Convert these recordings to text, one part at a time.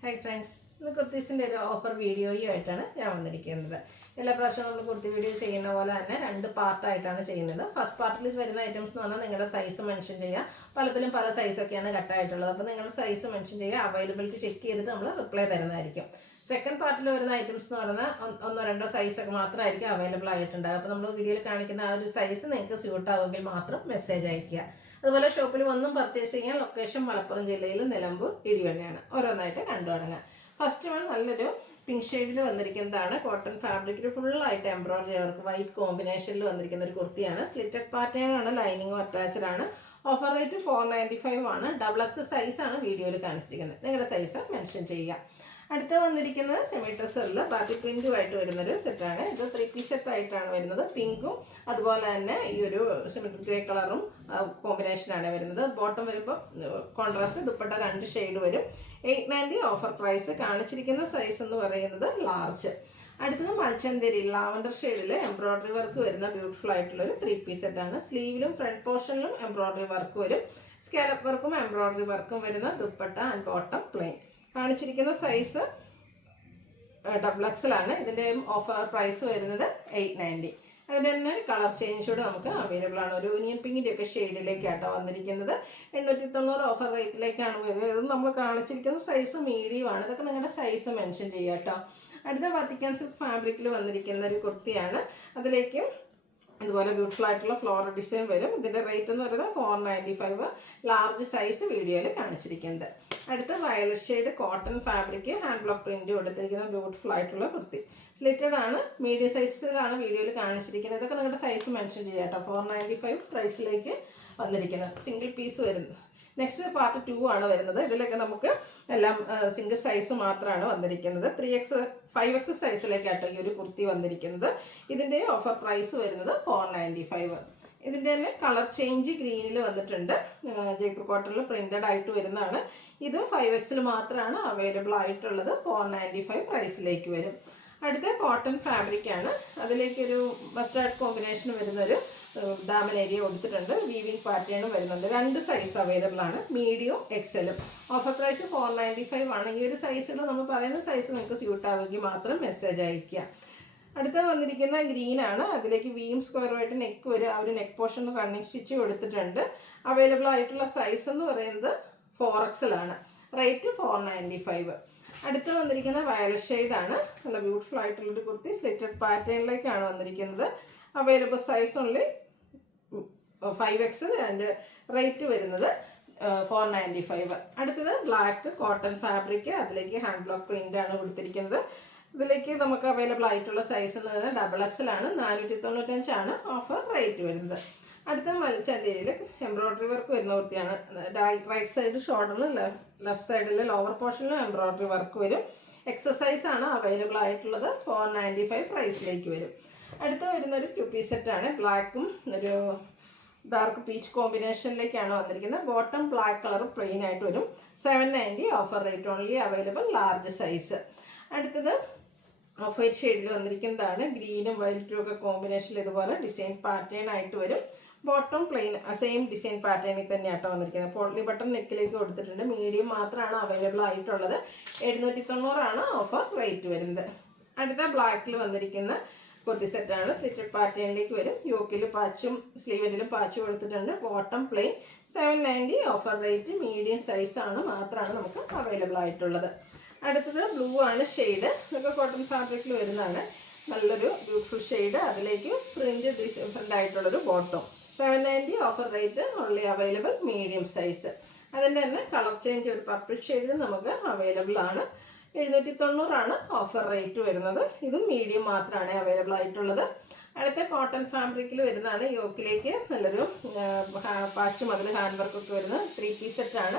Hi friends, ഇന്ന് കുർത്തീസിൻ്റെ ഒരു offer വീഡിയോയുമായിട്ടാണ് ഞാൻ വന്നിരിക്കുന്നത്. എല്ലാ പ്രാവശ്യവും നമ്മൾ കുർത്തി വീഡിയോ ചെയ്യുന്ന പോലെ തന്നെ 2 പാർട്ടായിട്ടാണ് ചെയ്യുന്നത്. ഫസ്റ്റ് പാർട്ടിൽ വരുന്ന ഐറ്റംസ് എന്ന് പറഞ്ഞാൽ നിങ്ങളുടെ സൈസ് മെൻഷൻ ചെയ്യുക. പലതിലും പല സൈസൊക്കെയാണ് കട്ടായിട്ടുള്ളത്. അപ്പോൾ നിങ്ങളുടെ സൈസ് മെൻഷൻ ചെയ്യുക, അവൈലബിലിറ്റി ചെക്ക് ചെയ്തിട്ട് നമ്മൾ റിപ്ലൈ തരുന്നതായിരിക്കും. സെക്കൻഡ് പാർട്ടിൽ വരുന്ന ഐറ്റംസ് എന്ന് പറഞ്ഞാൽ 1-2 സൈസൊക്കെ മാത്രമായിരിക്കും അവൈലബിൾ ആയിട്ടുണ്ടാകുക. അപ്പോൾ നമ്മൾ വീഡിയോയിൽ കാണിക്കുന്ന ആ ഒരു സൈസ് നിങ്ങൾക്ക് സ്യൂട്ട് ആവുമെങ്കിൽ മാത്രം മെസ്സേജ് അയയ്ക്കുക. അതുപോലെ ഷോപ്പിൽ വന്നും പർച്ചേസ് ചെയ്യാൻ ലൊക്കേഷൻ മലപ്പുറം ജില്ലയിൽ നിലമ്പൂർ ഇടിവണ്ണയാണ്. ഓരോന്നായിട്ട് കണ്ടു തുടങ്ങാം. ഫസ്റ്റ് വൺ നല്ലൊരു പിങ്ക് ഷെയ്ഡിൽ വന്നിരിക്കുന്നതാണ്. കോട്ടൺ ഫാബ്രിക്കിൽ ഫുള്ളായിട്ട് എംബ്രോയിഡറി വർക്ക് വൈറ്റ് കോമ്പിനേഷനിൽ വന്നിരിക്കുന്ന ഒരു കുർത്തിയാണ്. സ്ലിറ്റഡ് പാറ്റേൺ ആണ്, ലൈനിങ്ങും അറ്റാച്ച്ഡ് ആണ്. ഓഫർ റേറ്റ് 495 ആണ്. XXL സൈസാണ് വീഡിയോയിൽ കാണിച്ചിരിക്കുന്നത്. നിങ്ങളുടെ സൈസ് മെൻഷൻ ചെയ്യുക. അടുത്ത വന്നിരിക്കുന്നത് സെമി ടെസറിൽ ബാറ്റി പ്രിൻറ്റുമായിട്ട് വരുന്നൊരു സെറ്റാണ്. ഇത് 3 പീസ് സെറ്റായിട്ടാണ് വരുന്നത്. പിങ്കും അതുപോലെ തന്നെ ഈ ഒരു സെമി ഗ്രേ കളറും കോമ്പിനേഷനാണ് വരുന്നത്. ബോട്ടം വരുമ്പോൾ കോൺട്രാസ്റ്റ് ദുപ്പട്ട 2 ഷെയ്ഡ് വരും. 890 ഓഫർ പ്രൈസ്. കാണിച്ചിരിക്കുന്ന സൈസ് എന്ന് പറയുന്നത് ലാർജ്. അടുത്തത് മൽച്ചന്തേരി ലാവൻഡർ ഷെയ്ഡിൽ എംബ്രോയിഡറി വർക്ക് വരുന്ന ബ്യൂട്ടിഫുൾ ആയിട്ടുള്ളൊരു 3 പീസ് സെറ്റാണ്. സ്ലീവിലും ഫ്രണ്ട് പോർഷനിലും എംബ്രോയിഡറി വർക്ക് വരും. സ്കാലപ്പ് വർക്കും എംബ്രോയിഡറി വർക്കും വരുന്ന ദുപ്പട്ട ആൻഡ് ബോട്ടം പ്ലെയിൻ. കാണിച്ചിരിക്കുന്ന സൈസ് XXL ആണ്. ഇതിൻ്റെ ഓഫർ പ്രൈസ് വരുന്നത് 890. അതിൻ്റെ തന്നെ കളർ ചേഞ്ചോട് നമുക്ക് അവൈലബിൾ ആണ്. ഒരു യൂണിയൻ പിങ്കിൻ്റെ ഒക്കെ ഷെയ്ഡിലേക്കാട്ടോ വന്നിരിക്കുന്നത്. 890 ഓഫർ റേറ്റിലേക്കാണ് വരുന്നത്. ഇത് നമ്മൾ കാണിച്ചിരിക്കുന്ന സൈസ് മീഡിയം ആണ്. ഇതൊക്കെ നിങ്ങളുടെ സൈസ് മെൻഷൻ ചെയ്യാം കേട്ടോ. അടുത്ത വത്തിക്കാൻ സിൽക്ക് ഫാബ്രിക്കിൽ വന്നിരിക്കുന്ന ഒരു കുർത്തിയാണ്. അതിലേക്ക് അതുപോലെ ബ്യൂട്ടിഫുൾ ആയിട്ടുള്ള ഫ്ലോറൽ ഡിസൈൻ വരും. ഇതിൻ്റെ റേറ്റ് എന്ന് പറയുന്നത് 495. ലാർജ് സൈസ് വീഡിയോയിൽ കാണിച്ചിരിക്കുന്നത്. അടുത്ത violet shade cotton fabric hand block print കൊടുത്തിരിക്കുന്ന ബ്യൂട്ടിഫുൾ ആയിട്ടുള്ള കുർത്തി. സ്ലിറ്റഡ് ആണ്, മീഡിയം സൈസിലാണ് വീഡിയോയിൽ കാണിച്ചിരിക്കുന്നത്. ഇതൊക്കെ നിങ്ങളുടെ സൈസ് മെൻഷൻ ചെയ്യാം കേട്ടോ. 495 പ്രൈസിലേക്ക് വന്നിരിക്കുന്നത്. സിംഗിൾ പീസ് വരുന്നത്. നെക്സ്റ്റ് പാർട്ട് 2 ആണ് വരുന്നത്. ഇതിലൊക്കെ നമുക്ക് എല്ലാം സിംഗിൾ സൈസ് മാത്രമാണ് വന്നിരിക്കുന്നത്. 5X സൈസിലേക്കാട്ടോ ഈ ഒരു കുർത്തി വന്നിരിക്കുന്നത്. ഇതിൻ്റെ ഓഫർ പ്രൈസ് വരുന്നത് 495. ഇതിൻ്റെ തന്നെ കളർ ചേഞ്ച് ഗ്രീനിൽ വന്നിട്ടുണ്ട്. ജയ്പൂർ കോട്ടണിൽ പ്രിന്റഡ് ആയിട്ട് വരുന്നതാണ്. ഇതും 5X മാത്രമാണ് അവൈലബിൾ ആയിട്ടുള്ളത്. 495 പ്രൈസിലേക്ക് വരും. അടുത്ത കോട്ടൺ ഫാബ്രിക് ആണ്. അതിലേക്കൊരു മസ്റ്റാർഡ് കോമ്പിനേഷൻ വരുന്നൊരു ഡാമൻ ഏരിയ കൊടുത്തിട്ടുണ്ട്. വീവിംഗ് പാറ്റേണും വരുന്നുണ്ട്. 2 സൈസ് അവൈലബിൾ ആണ്, മീഡിയം എക്സലും. ഓഫർ പ്രൈസ് 495 ആണ്. ഈ ഒരു സൈസിൽ നമ്മൾ പറയുന്ന സൈസ് നിങ്ങൾക്ക് സ്യൂട്ട് ആവുമെങ്കിൽ മാത്രം മെസ്സേജ് അയയ്ക്കുക. അടുത്ത വന്നിരിക്കുന്ന ഗ്രീൻ ആണ്. അതിലേക്ക് വീം സ്ക്വയറുമായിട്ട് നെക്ക് വരും. ആ ഒരു നെക്ക് പോർഷൻ റണ്ണിങ് സ്റ്റിച്ച് കൊടുത്തിട്ടുണ്ട്. അവൈലബിൾ ആയിട്ടുള്ള സൈസ് എന്ന് പറയുന്നത് 4XL ആണ്. റേറ്റ് 495. അടുത്ത വന്നിരിക്കുന്ന വയലറ്റ് ഷെയ്ഡാണ്. നല്ല ബ്യൂട്ടിഫുൾ ആയിട്ടുള്ളൊരു കുർത്തി. സ്ലിറ്റഡ് പാറ്റേണിലേക്കാണ് വന്നിരിക്കുന്നത്. Available size only 5XL and rate വരുന്നത് 495. അടുത്തത് ബ്ലാക്ക് കോട്ടൺ ഫാബ്രിക്. അതിലേക്ക് ഹാൻഡ് ബ്ലോക്ക് പ്രിന്റ് ആണ് കൊടുത്തിരിക്കുന്നത്. ഇതിലേക്ക് നമുക്ക് അവൈലബിൾ ആയിട്ടുള്ള സൈസ് എന്ന് പറയുന്നത് XXL ആണ്. 495 ആണ് ഓഫർ റേറ്റ് വരുന്നത്. അടുത്ത മൽച്ചന്തേരിയിൽ എംബ്രോയിഡറി വർക്ക് വരുന്ന കുർത്തിയാണ്. റൈറ്റ് സൈഡ് ഷോൾഡറിലും ലെഫ്റ്റ് സൈഡിൽ ലോവർ പോർഷനിലും എംബ്രോയിഡറി വർക്ക് വരും. എക്സസൈസ് ആണ് അവൈലബിൾ ആയിട്ടുള്ളത്. 495 പ്രൈസിലേക്ക് വരും. അടുത്ത വരുന്നൊരു 2 പീസ് സെറ്റാണ്. ബ്ലാക്കും ഒരു ഡാർക്ക് പീച്ച് കോമ്പിനേഷനിലേക്കാണ് വന്നിരിക്കുന്നത്. ബോട്ടം ബ്ലാക്ക് കളർ പ്ലെയിൻ ആയിട്ട് വരും. 790 offer rate only available large size. അടുത്തത് ഓഫ് വൈറ്റ് ഷെയ്ഡിൽ വന്നിരിക്കുന്നതാണ്. ഗ്രീനും വൈറ്റും ഒക്കെ കോമ്പിനേഷനിൽ ഇതുപോലെ ഡിസൈൻ പാറ്റേൺ ആയിട്ട് വരും. ബോട്ടം പ്ലെയിൻ സെയിം ഡിസൈൻ പാറ്റേണിൽ തന്നെയാട്ടോ വന്നിരിക്കുന്നത്. പോളി ബട്ടൺ നെക്കിലേക്ക് കൊടുത്തിട്ടുണ്ട്. മീഡിയം മാത്രമാണ് അവൈലബിൾ ആയിട്ടുള്ളത്. 790 ആണ് ഓഫർ റേറ്റ് വരുന്നത്. അടുത്ത ബ്ലാക്കിൽ വന്നിരിക്കുന്ന കുർത്തി സെറ്റാണ്. സ്ലിറ്റഡ് പാറ്റേണിലേക്ക് വരും. യോക്കിൽ പാച്ചും സ്ലീവിലും പാച്ചും കൊടുത്തിട്ടുണ്ട്. Bottom plain 790 offer rate. Medium സൈസാണ് മാത്രമാണ് നമുക്ക് അവൈലബിൾ ആയിട്ടുള്ളത്. അടുത്തത് ബ്ലൂ ആണ് ഷെയ്ഡ്. ഇതൊക്കെ കോട്ടൺ ഫാബ്രിക്കിൽ വരുന്നതാണ്. നല്ലൊരു ബ്യൂട്ടിഫുൾ ഷെയ്ഡ്. അതിലേക്ക് പ്രിന്റ് ഡിഫറെൻ്റ് ആയിട്ടുള്ളൊരു bottom. 790 offer rate only available medium size. അതിൻ്റെ തന്നെ കളർ ചേഞ്ച് ഒരു പർപ്പിൾ ഷെയ്ഡിൽ നമുക്ക് അവൈലബിൾ ആണ്. 790 ആണ് ഓഫർ റേറ്റ് വരുന്നത്. ഇതും മീഡിയം മാത്രമാണ് അവൈലബിൾ ആയിട്ടുള്ളത്. അടുത്ത കോട്ടൺ ഫാബ്രിക്കിൽ വരുന്നതാണ്. യോക്കിലേക്ക് നല്ലൊരു പാച്ചും അതിൽ ഹാൻഡ് വർക്കൊക്കെ വരുന്ന 3 പീസ് സെറ്റാണ്.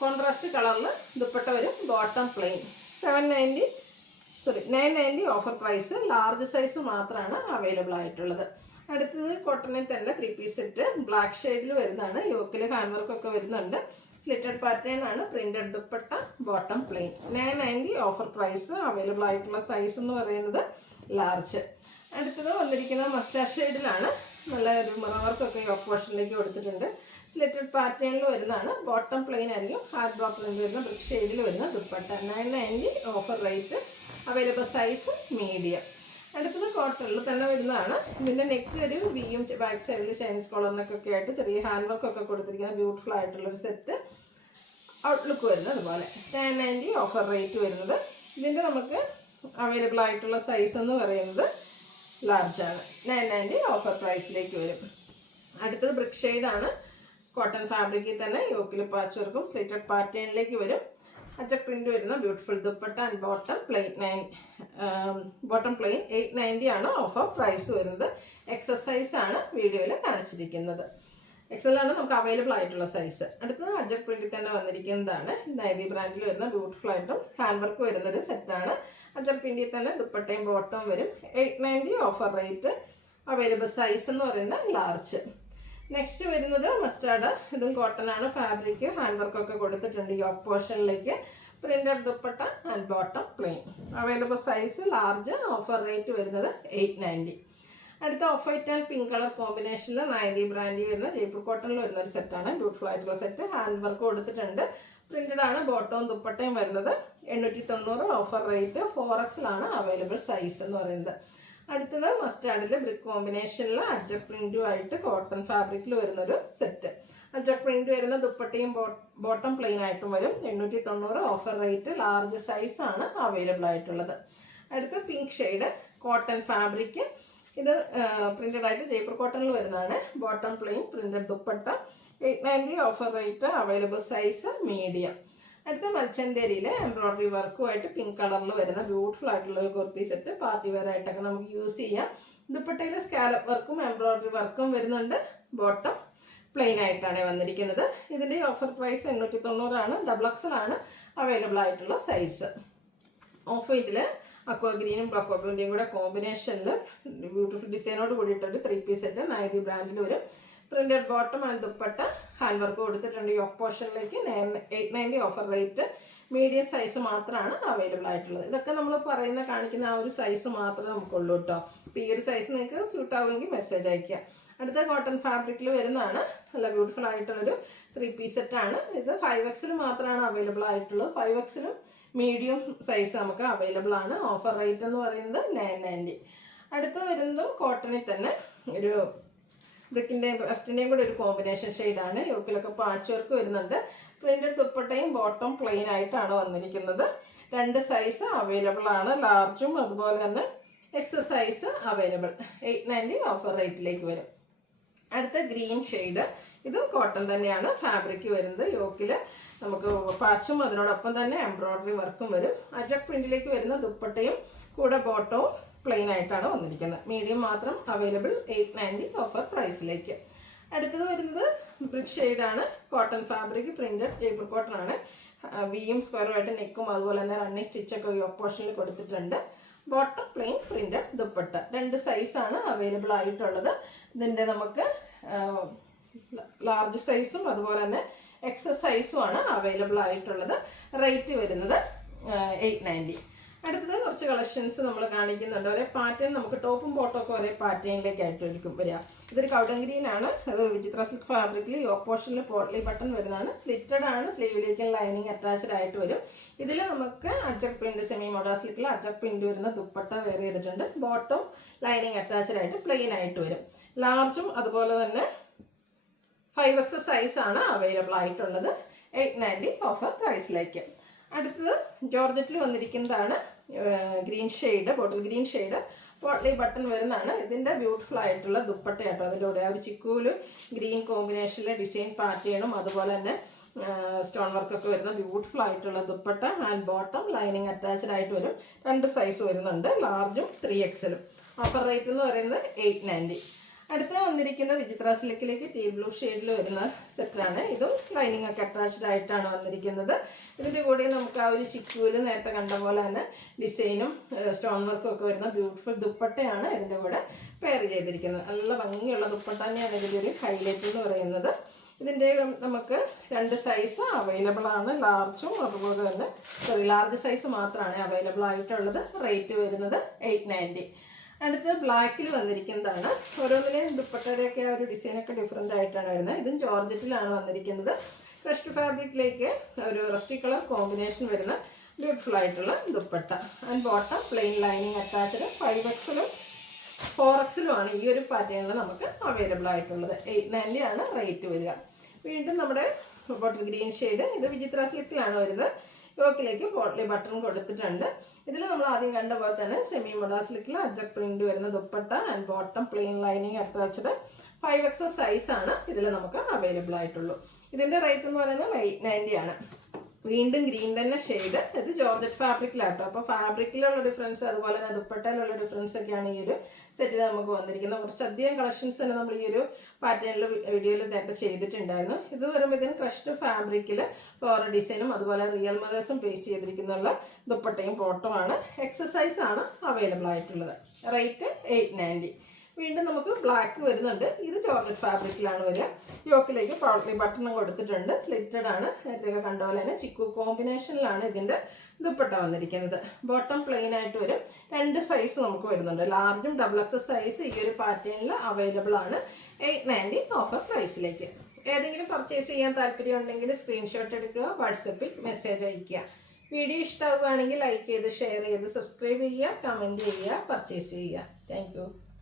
കോൺട്രാസ്റ്റ് കളറിൽ ദുപ്പട്ട വരും. Bottom plain. 990 offer price. Large size മാത്രമാണ് അവൈലബിൾ ആയിട്ടുള്ളത്. അടുത്തത് കോട്ടണിൽ തന്നെ 3 പീസ് സെറ്റ് ബ്ലാക്ക് ഷെയ്ഡിൽ വരുന്നതാണ്. യോക്കിൽ ഹാൻഡ് വർക്കൊക്കെ വരുന്നുണ്ട്. സ്ലിറ്റഡ് പാറ്റേൺ ആണ്. Printed dupatta. Bottom plain. 990 offer price. Available ആയിട്ടുള്ള സൈസ് എന്ന് പറയുന്നത് ലാർജ്. അടുത്തത് വന്നിരിക്കുന്നത് മസ്റ്റാർഡ് ഷെയ്ഡിലാണ്. നല്ല ഒരു മിറർ വർക്കൊക്കെ യോക്ക് പോർഷനിലേക്ക് കൊടുത്തിട്ടുണ്ട്. സ്ലിറ്റഡ് പാറ്റേണിൽ വരുന്നതാണ്. ബോട്ടം പ്ലെയിൻ ആയിരിക്കും. ഹാർഡ് ബ്ലോക്ക് പ്രിന്റ് വരുന്ന ബ്രിക്ക് ഷെയ്ഡിൽ വരുന്ന dupatta 990 offer rate. Available size medium. അടുത്തത് കോട്ടണിൽ തന്നെ വരുന്നതാണ്. ഇതിൻ്റെ നെക്ക് ഒരു വിയും ബാക്ക് സൈഡിൽ ചൈനീസ് കോളറിനൊക്കെ ആയിട്ട് ചെറിയ ഹാൻഡ് വർക്കൊക്കെ കൊടുത്തിരിക്കുന്ന ബ്യൂട്ടിഫുൾ ആയിട്ടുള്ളൊരു സെറ്റ് ഔട്ട്ലുക്ക് വരുന്നത്. അതുപോലെ 990 ഓഫർ റേറ്റ് വരുന്നത്. ഇതിൻ്റെ നമുക്ക് അവൈലബിൾ ആയിട്ടുള്ള സൈസ് എന്ന് പറയുന്നത് ലാർജാണ്. 990 ഓഫർ പ്രൈസിലേക്ക് വരും. അടുത്തത് ബ്രിക്ക് ഷെയ്ഡാണ്. കോട്ടൺ ഫാബ്രിക്കിൽ തന്നെ യോക്കിൽ പാച്ച് വർക്കും സ്ലിറ്റഡ് പാറ്റേണിലേക്ക് വരും. അജക് പ്രിന്റ് വരുന്ന beautiful dupatta and bottom plain bottom plain 890 ആണ് ഓഫർ പ്രൈസ് വരുന്നത്. എക്സസൈസ് ആണ് വീഡിയോയിൽ കാണിച്ചിരിക്കുന്നത്. എക്സലാണ് നമുക്ക് അവൈലബിൾ ആയിട്ടുള്ള സൈസ്. അടുത്തത് അജക് പ്രിന്റിൽ തന്നെ വന്നിരിക്കുന്നതാണ്. നൈതി ബ്രാൻഡിൽ വരുന്ന ബ്യൂട്ടിഫുൾ ആയിട്ടും ഹാൻഡ് വർക്ക് വരുന്നൊരു സെറ്റാണ്. അജക് പ്രിന്റിൽ തന്നെ ദുപ്പട്ടയും ബോട്ടവും വരും. 890 ഓഫർ റേറ്റ്. അവൈലബിൾ സൈസ് എന്ന് പറയുന്നത് ലാർജ്. നെക്സ്റ്റ് വരുന്നത് മസ്റ്റാർഡ്. ഇതും കോട്ടൺ ആണ്. ഫാബ്രിക് ഹാൻഡ് വർക്കൊക്കെ കൊടുത്തിട്ടുണ്ട്. യോക്ക് പോർഷനിലേക്ക് printed dupatta and bottom plain. Available size large. Offer rate വരുന്നത് 890. അടുത്ത off white and pink colour കോമ്പിനേഷനിൽ നൈതി ബ്രാൻഡിൽ വരുന്ന ജയ്പൂർ കോട്ടണിൽ വരുന്ന ഒരു സെറ്റാണ്. ബ്യൂട്ടിഫുൾ ആയിട്ടുള്ള സെറ്റ്. ഹാൻഡ് വർക്ക് കൊടുത്തിട്ടുണ്ട്. പ്രിന്റഡ് ആണ്. ബോട്ടവും ദുപ്പട്ടയും വരുന്നത് 890 offer rate. 4XL available size എന്ന് പറയുന്നത്. അടുത്തത് മസ്റ്റാർഡിൽ ബ്രിക്ക് കോമ്പിനേഷനിൽ അജക് പ്രിന്റുമായിട്ട് കോട്ടൺ ഫാബ്രിക്കിൽ വരുന്നൊരു സെറ്റ്. അജക് പ്രിന്റ് വരുന്ന ദുപ്പട്ടയും ബോട്ടം പ്ലെയിൻ ആയിട്ടും വരും. 890 ഓഫർ റേറ്റ്. ലാർജ് സൈസ് ആണ് അവൈലബിൾ ആയിട്ടുള്ളത്. അടുത്ത പിങ്ക് ഷെയ്ഡ് കോട്ടൺ ഫാബ്രിക്. ഇത് പ്രിന്റഡ് ആയിട്ട് ജയ്പൂർ കോട്ടണിൽ വരുന്നതാണ്. Bottom plain printed dupatta 890 offer rate. Available size medium. അടുത്ത മൽച്ചന്തേരിയിൽ എംബ്രോയ്ഡറി വർക്കുമായിട്ട് പിങ്ക് കളറിൽ വരുന്ന ബ്യൂട്ടിഫുൾ ആയിട്ടുള്ള ഒരു കുർത്തി സെറ്റ്. പാർട്ടി വെയർ ആയിട്ടൊക്കെ നമുക്ക് യൂസ് ചെയ്യാം. ദുപ്പട്ടയിൽ സ്കാലപ്പ് വർക്കും എംബ്രോയ്ഡറി വർക്കും വരുന്നുണ്ട്. ബോട്ടം പ്ലെയിൻ ആയിട്ടാണ് വന്നിരിക്കുന്നത്. ഇതിൻ്റെ ഓഫർ പ്രൈസ് 890 ആണ്. XXL അവൈലബിൾ ആയിട്ടുള്ള സൈസ്. ഓഫ് വൈറ്റിൽ അക്വ ഗ്രീനും ബ്ലോക്ക് പ്രിന്റിയും കൂടെ കോമ്പിനേഷനിൽ ബ്യൂട്ടിഫുൾ ഡിസൈനോട് കൂടിയിട്ടുണ്ട്. 3 പീസ് സെറ്റ് നൈതി ബ്രാൻഡിൽ വരും. Printed bottom and dupatta hand work കൊടുത്തിട്ടുണ്ട്. യോക്ക് പോർഷനിലേക്ക് 890 ഓഫർ റേറ്റ്. മീഡിയം സൈസ് മാത്രമാണ് അവൈലബിൾ ആയിട്ടുള്ളത്. ഇതൊക്കെ നമ്മൾ കാണിക്കുന്ന ആ ഒരു സൈസ് മാത്രമേ നമുക്കുള്ളൂ കേട്ടോ. അപ്പോൾ ഈ ഒരു സൈസ് നിങ്ങൾക്ക് സ്യൂട്ട് ആവുമെങ്കിൽ മെസ്സേജ് അയക്കുക. അടുത്ത കോട്ടൺ ഫാബ്രിക്കിൽ വരുന്നതാണ്. നല്ല ബ്യൂട്ടിഫുൾ ആയിട്ടുള്ളൊരു 3 പീസ് സെറ്റാണ്. ഇത് 5XL മാത്രമാണ് അവൈലബിൾ ആയിട്ടുള്ളത്. 5XL മീഡിയം സൈസ് നമുക്ക് അവൈലബിൾ ആണ്. ഓഫർ റേറ്റ് എന്ന് പറയുന്നത് 990. അടുത്ത് വരുന്നതും കോട്ടണിൽ തന്നെ ഒരു ബ്രിക്കിൻ്റെയും റസ്റ്റിൻ്റെയും കൂടെ ഒരു കോമ്പിനേഷൻ ഷെയ്ഡാണ്. യോക്കിലൊക്കെ പാച്ച് വർക്ക് വരുന്നുണ്ട്. പ്രിന്റഡ് ദുപ്പട്ടയും ബോട്ടം പ്ലെയിൻ ആയിട്ടാണ് വന്നിരിക്കുന്നത്. 2 സൈസ് അവൈലബിൾ ആണ്. ലാർജും അതുപോലെ തന്നെ എക്സസൈസ് അവൈലബിൾ. 890 ഓഫർ റേറ്റിലേക്ക് വരും. അടുത്ത ഗ്രീൻ ഷെയ്ഡ്. ഇതും കോട്ടൺ തന്നെയാണ്. ഫാബ്രിക് വരുന്നത് യോക്കിൽ നമുക്ക് പാച്ചും അതിനോടൊപ്പം തന്നെ എംബ്രോയ്ഡറി വർക്കും വരും. അജക് പ്രിന്റിലേക്ക് വരുന്ന ദുപ്പട്ടയും കൂടെ ബോട്ടവും പ്ലെയിൻ ആയിട്ടാണ് വന്നിരിക്കുന്നത്. മീഡിയം മാത്രം അവൈലബിൾ. 890 ഓഫർ പ്രൈസിലേക്ക്. അടുത്തത് വരുന്നത് ബ്രിക്ക് ഷെയ്ഡാണ്. Cotton fabric printed Jaipur cotton ആണ്. വിയും സ്ക്വയറുമായിട്ട് നെക്കും അതുപോലെ തന്നെ റണ്ണിങ് സ്റ്റിച്ചൊക്കെ യോക്ക് പോർഷനിൽ കൊടുത്തിട്ടുണ്ട്. Bottom plain printed dupatta. 2 സൈസാണ് അവൈലബിൾ ആയിട്ടുള്ളത്. ഇതിൻ്റെ നമുക്ക് ലാർജ് സൈസും അതുപോലെ തന്നെ എക്സസൈസും ആണ് അവൈലബിൾ ആയിട്ടുള്ളത്. റേറ്റ് വരുന്നത് 890. അടുത്തത് കുറച്ച് കളക്ഷൻസ് നമ്മൾ കാണിക്കുന്നുണ്ട്. ഒരേ പാറ്റേൺ നമുക്ക് ടോപ്പും ബോട്ടും ഒക്കെ ഒരേ പാറ്റേണിലേക്കായിട്ടായിരിക്കും വരിക. ഇതൊരു കൗഡൻ ഗ്രീൻ ആണ്. അത് വിചിത്ര സിൽക്ക് ഫാബ്രിക്കിൽ യോക്ക് പോർഷനിൽ പോട്ട്ലി ബട്ടൺ വരുന്നതാണ്. സ്ലിറ്റഡ് ആണ്. സ്ലീവിലേക്ക് ലൈനിങ് അറ്റാച്ച്ഡ് ആയിട്ട് വരും. ഇതിൽ നമുക്ക് അജക് പ്രിന്റ് സെമി മോഡാ സിൽക്കിൽ അജക് പ്രിന്റ് വരുന്ന ദുപ്പട്ട വെയർ ചെയ്തിട്ടുണ്ട്. ബോട്ടം ലൈനിങ് അറ്റാച്ച്ഡ് ആയിട്ട് പ്ലെയിൻ ആയിട്ട് വരും. ലാർജും അതുപോലെ തന്നെ 5XL സൈസാണ് അവൈലബിൾ ആയിട്ടുള്ളത്. 890 ഓഫർ പ്രൈസിലേക്ക്. അടുത്തത് ജോർജറ്റിൽ വന്നിരിക്കുന്നതാണ്. Green shade, bottle green shade potli button വരുന്നതാണ്. ഇതിൻ്റെ ബ്യൂട്ടിഫുൾ ആയിട്ടുള്ള ദുപ്പട്ടയാട്ടോ. അതിലൂടെ ആ ഒരു ചിക്കൂല് ഗ്രീൻ കോമ്പിനേഷനിലെ ഡിസൈൻ പാറ്റേണും അതുപോലെ തന്നെ സ്റ്റോൺ വർക്കൊക്കെ വരുന്ന ബ്യൂട്ടിഫുൾ ആയിട്ടുള്ള dupatta and bottom lining attached ആയിട്ട് വരും. 2 സൈസ് വരുന്നുണ്ട്. ലാർജും 3XL. ഓഫർ റേറ്റ് എന്ന് പറയുന്നത് 890. അടുത്ത വന്നിരിക്കുന്ന വിചിത്ര സിൽക്കിലേക്ക് ടീ ബ്ലൂ ഷെയ്ഡിൽ വരുന്ന സെറ്റാണ്. ഇതും ലൈനിങ് ഒക്കെ അറ്റാച്ച്ഡ് ആയിട്ടാണ് വന്നിരിക്കുന്നത്. ഇതിൻ്റെ കൂടെ നമുക്ക് ആ ഒരു ചിക്കൂല് നേരത്തെ കണ്ട പോലെ തന്നെ ഡിസൈനും സ്റ്റോൺ വർക്കും ഒക്കെ വരുന്ന ബ്യൂട്ടിഫുൾ ദുപ്പട്ടയാണ് ഇതിൻ്റെ കൂടെ പെയർ ചെയ്തിരിക്കുന്നത്. നല്ല ഭംഗിയുള്ള ദുപ്പട്ട തന്നെയാണ് ഇതിൻ്റെ ഒരു ഹൈലൈറ്റ് എന്ന് പറയുന്നത്. ഇതിൻ്റെ നമുക്ക് 2 സൈസ് അവൈലബിൾ ആണ്. ലാർജും അതുപോലെ തന്നെ ലാർജ് സൈസ് മാത്രമാണ് അവൈലബിൾ ആയിട്ടുള്ളത്. റേറ്റ് വരുന്നത് 890. അടുത്തത് ബ്ലാക്കിൽ വന്നിരിക്കുന്നതാണ്. ഓരോന്നിലെയും ദുപ്പട്ടയുടെയൊക്കെ ആ ഒരു ഡിസൈനൊക്കെ ഡിഫറെൻ്റ് ആയിട്ടാണ് വരുന്നത്. ഇതും ജോർജറ്റിലാണ് വന്നിരിക്കുന്നത്. ക്രഷ്ഡ് ഫാബ്രിക്കിലേക്ക് ഒരു റസ്റ്റി കളർ കോമ്പിനേഷൻ വരുന്ന ബ്യൂട്ടിഫുൾ ആയിട്ടുള്ള dupatta. And bottom plain lining attached. 5Xലും 4Xലുമാണ് ഈ ഒരു പാറ്റേണിൽ നമുക്ക് അവൈലബിൾ ആയിട്ടുള്ളത്. 890 ആണ് റേറ്റ് വരിക. വീണ്ടും നമ്മുടെ ബോട്ടിൽ ഗ്രീൻ ഷെയ്ഡ്, ഇത് വിചിത്ര സിൽക്കിലാണ് വരുന്നത്. യോക്കിലേക്ക് പോട്ട്ലി ബട്ടൺ കൊടുത്തിട്ടുണ്ട്. ഇതിൽ നമ്മൾ ആദ്യം കണ്ട പോലെ തന്നെ സെമി മൊഡ സിൽക്കിൽ അജക് പ്രിന്റ് വരുന്ന dupatta and bottom plain lining attached. 5XS സൈസാണ് ഇതിൽ നമുക്ക് അവൈലബിൾ ആയിട്ടുള്ളൂ. ഇതിൻ്റെ റേറ്റ് എന്ന് പറയുന്നത് 890 ആണ്. വീണ്ടും ഗ്രീൻ തന്നെ ഷെയ്ഡ്. ഇത് ജോർജറ്റ് ഫാബ്രിക്കിലാട്ടോ. അപ്പോൾ ഫാബ്രിക്കിലുള്ള ഡിഫറൻസ് അതുപോലെ തന്നെ ദുപ്പട്ടയിലുള്ള ഡിഫറൻസ് ഒക്കെയാണ് ഈ ഒരു സെറ്റിൽ നമുക്ക് വന്നിരിക്കുന്നത്. കുറച്ചധികം കളക്ഷൻസ് തന്നെ നമ്മൾ ഈ ഒരു പാറ്റേണിൽ വീഡിയോയിൽ നേരത്തെ ചെയ്തിട്ടുണ്ടായിരുന്നു. ഇത് വരുമ്പോഴത്തേനും ക്രഷ്ഡ് ഫാബ്രിക്കിൽ ഫ്ലോറൽ ഡിസൈനും അതുപോലെ റിയൽ മദേഴ്സും പേസ്റ്റ് ചെയ്തിരിക്കുന്നുള്ള ദുപ്പട്ടയും ബോട്ടമാണ്. എക്സസൈസ് ആണ് അവൈലബിൾ ആയിട്ടുള്ളത്. റേറ്റ് 890. വീണ്ടും നമുക്ക് ബ്ലാക്ക് വരുന്നുണ്ട്. ഇത് ജോർജറ്റ് ഫാബ്രിക്കിലാണ് വരിക. യോക്കിലേക്ക് പോട്ട്ലി ബട്ടണും കൊടുത്തിട്ടുണ്ട്. സ്ലിറ്റഡ് ആണ്. നേരത്തെ കണ്ട പോലെ തന്നെ ചിക്കു കോമ്പിനേഷനിലാണ് ഇതിൻ്റെ ദുപ്പട്ട വന്നിരിക്കുന്നത്. ബോട്ടം പ്ലെയിൻ ആയിട്ട് വരും. 2 സൈസ് നമുക്ക് വരുന്നുണ്ട്. ലാർജും XXS സൈസ് ഈ ഒരു പാറ്റേണിൽ അവൈലബിൾ ആണ്. 890 ഓഫർ പ്രൈസിലേക്ക്. ഏതെങ്കിലും പർച്ചേസ് ചെയ്യാൻ താല്പര്യം ഉണ്ടെങ്കിൽ സ്ക്രീൻഷോട്ട് എടുക്കുക, വാട്സപ്പിൽ മെസ്സേജ് അയയ്ക്കുക. വീഡിയോ ഇഷ്ടമാവുകയാണെങ്കിൽ ലൈക്ക് ചെയ്ത് ഷെയർ ചെയ്ത് സബ്സ്ക്രൈബ് ചെയ്യുക, കമൻറ്റ് ചെയ്യുക, പർച്ചേസ് ചെയ്യുക. Thank you.